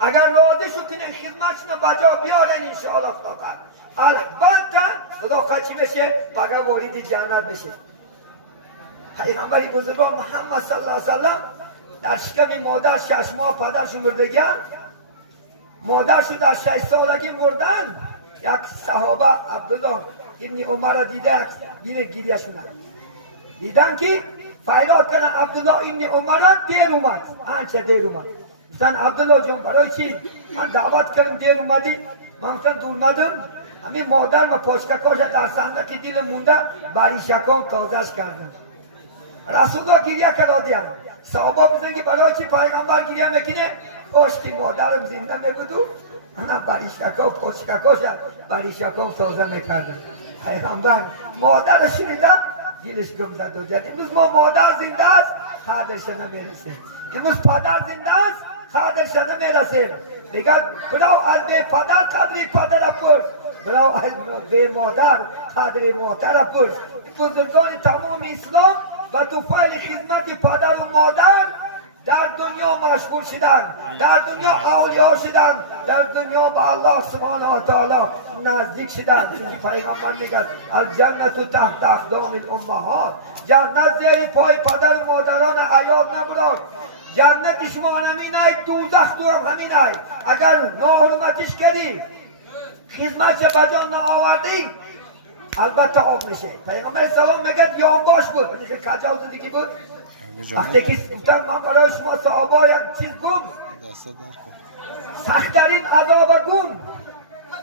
اگر راضی شو کنه خدمتشون بجا بیارن انشاءالله خدا خواهد البته خدا خواهد چی میشه؟ فقط وارد جنت میشه. پیغمبری بزرگوار محمد صلی الله علیه وسلم در شکم مادر 6 ماه پدرشون مردگی‌اند. مادرشون در 6 سالگی مردن. یک صحابه عبدالله ابن عمر دیده گریه‌شون دیدن که فریاد کردن عبدالله ابن عمر دیر اومد. آنچه دیر اومد. گفتن عبدالله جان برای چی؟ من دعوت کردم دیر اومدی. من گفتم دور اومدم. همین مادر و پاشککاش در صندوق دل مونده بریشکام تازهش کردم. رسول الله گریه کردن. صحابه بزنگی برای چی پیغمبر گریه میکنه؟ کاش که مادرم زنده میبودو انا بریشکا و پاشککاش بریشکام تازه میکردم. پیغمبر مادرش شنیدم دلش گم زد و جد. امروز ما مادر زنده است قدرش نمیرسه. امروز پدر زنده است قدرش نمیرسه. دیگر برو از بی پدر قدر پدر پرس، برو از بی مادر قدر مادر پرس. بزرگان تمام اسلام و توفیل خدمت پدر و مادر در دنیا مشهور شدن، در دنیا اولیاء شدن، در دنیا به الله سبحانه و تعالی نزدیک شدن. چون پیغمبر میگه الجنت تحت اقدام الامهات، جنت زیر پای پدر و مادران عیاد نبراد. جنت شما همینه، دوزخ دورم همینه. اگر ناحرمتش کردی خدمتش بجان نآوردی البته آب میشه. پیغمبر سلام میگه یانباش بود. اونی که کجا دیگه بود وقتی که گفتن من برای شما صحابه یک چیز گم سختترین عذاب گم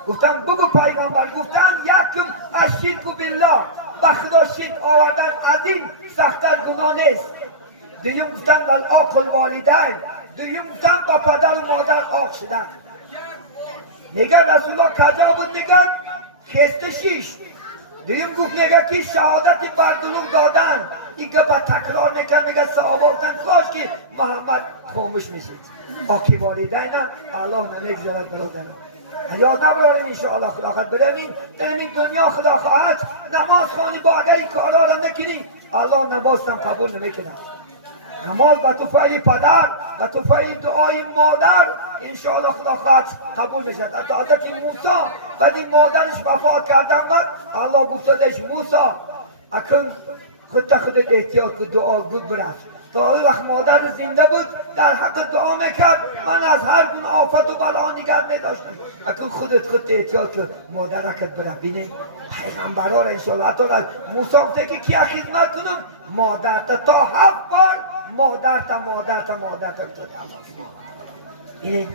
گفتن بگو پیغمبر. گفتن یکم الشرک بالله، به خدا شرک آوردن از این سختتر گناه نیست. دویم گفتن در عاق الوالدین، دویم گفتن با پدر و مادر عاق شدن. میگن رسول الله کجا بود؟ میگن خسته شیش. دویم گفت میگه که شهادت بر دروغ دادن. دیگه با تکرار میکرد میگه صحابه گفتن کاش که محمد خاموش میشید. باقی والدین الله نمیگذارد برادران. یاد نبراریم انشاءالله خدا خواهد برمین در این دنیا خدا خواهد نماز خوانی با اگر این کارا را نکنی الله نمازتم قبول نمیکنه. نماز با توفیل پدر و توفیل دعای مادر انشاءالله خدا خواهد قبول میشد. حتی حضرت موسی بعد مادرش وفات کردن بعد الله گفتش موسی اکن خودت احتیاط که دعا بود برفت. تا وقت مادر زنده بود در حق دعا میکرد من از هر گونه آفت و بلا نگه میداشتم. اکن خودت احتیاط که مادر رکت برفت. بینه پیغمبرها را انشاءالله حتی از موسی گفته که کیا خدمت کنم مادرت تا 7 بار مادرت. اینه